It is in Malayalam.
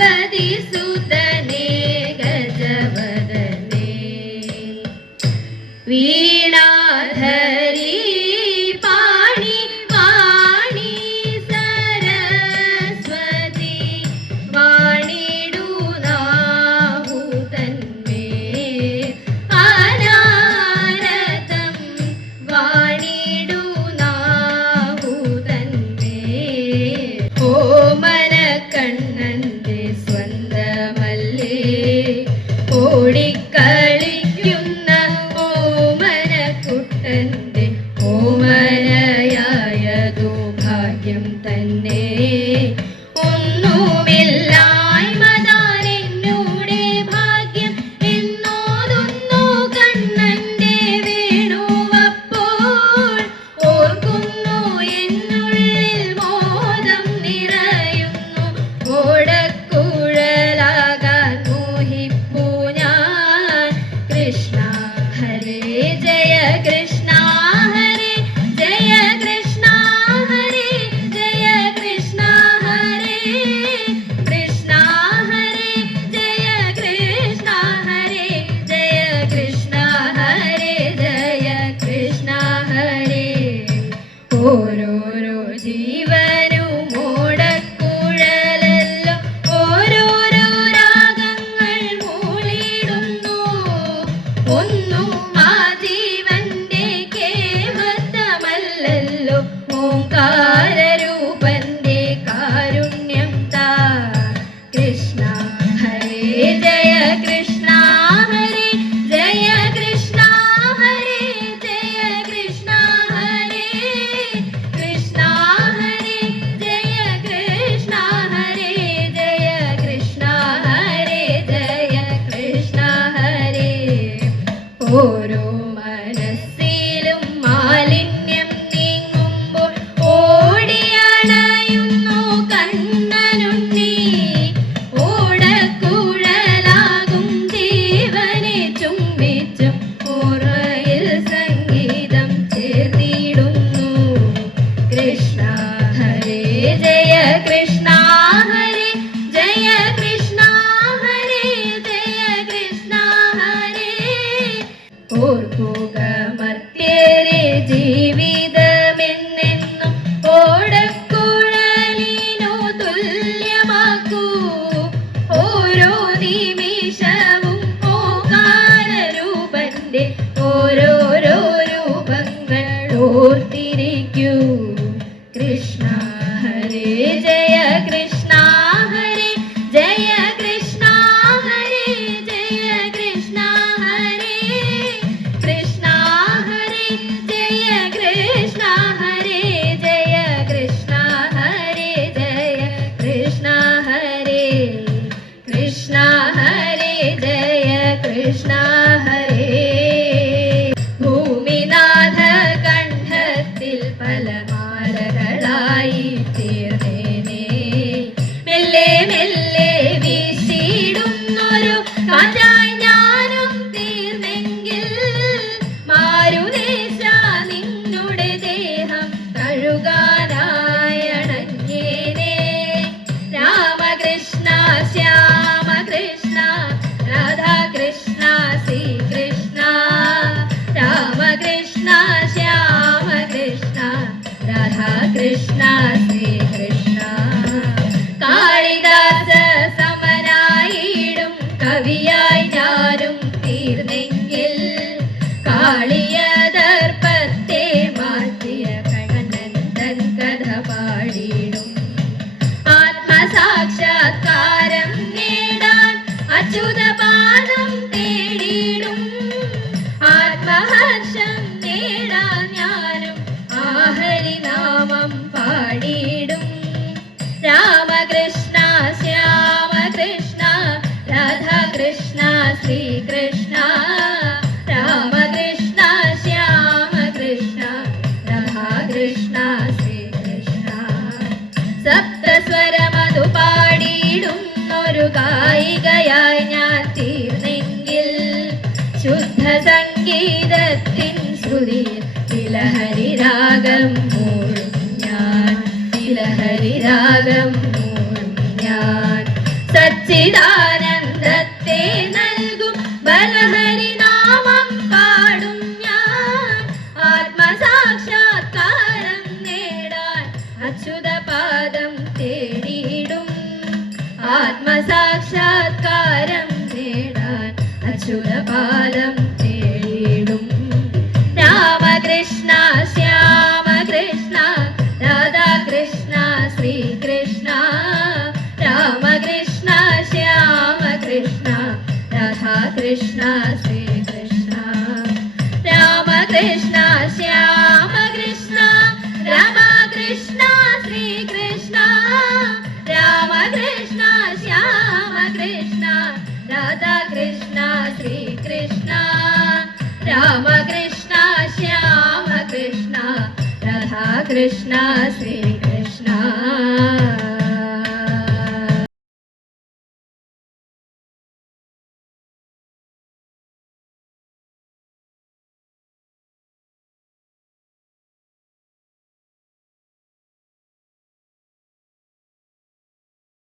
Bye. Oh. മലകളായി തീർ Krishna. ശുദ്ധ സംഗീതത്തിൻ ശ്രുതിയിൽ തിലഹരിരാഗം രാഗം ഞാൻ. തിലഹരിരാഗം രാഗം ഞാൻ. സച്ചിദാനന്ദത്തെ നൽകും ബലഹരി നാമം പാടും ഞാൻ. ആത്മസാക്ഷാത്കാരം നേടാൻ അച്യുത പാദം തേടിയിടും. ആത്മസാക്ഷാത്കാരം അശുനപാലം राम कृष्णा श्याम कृष्णा राधा कृष्णा श्रीकृष्णा।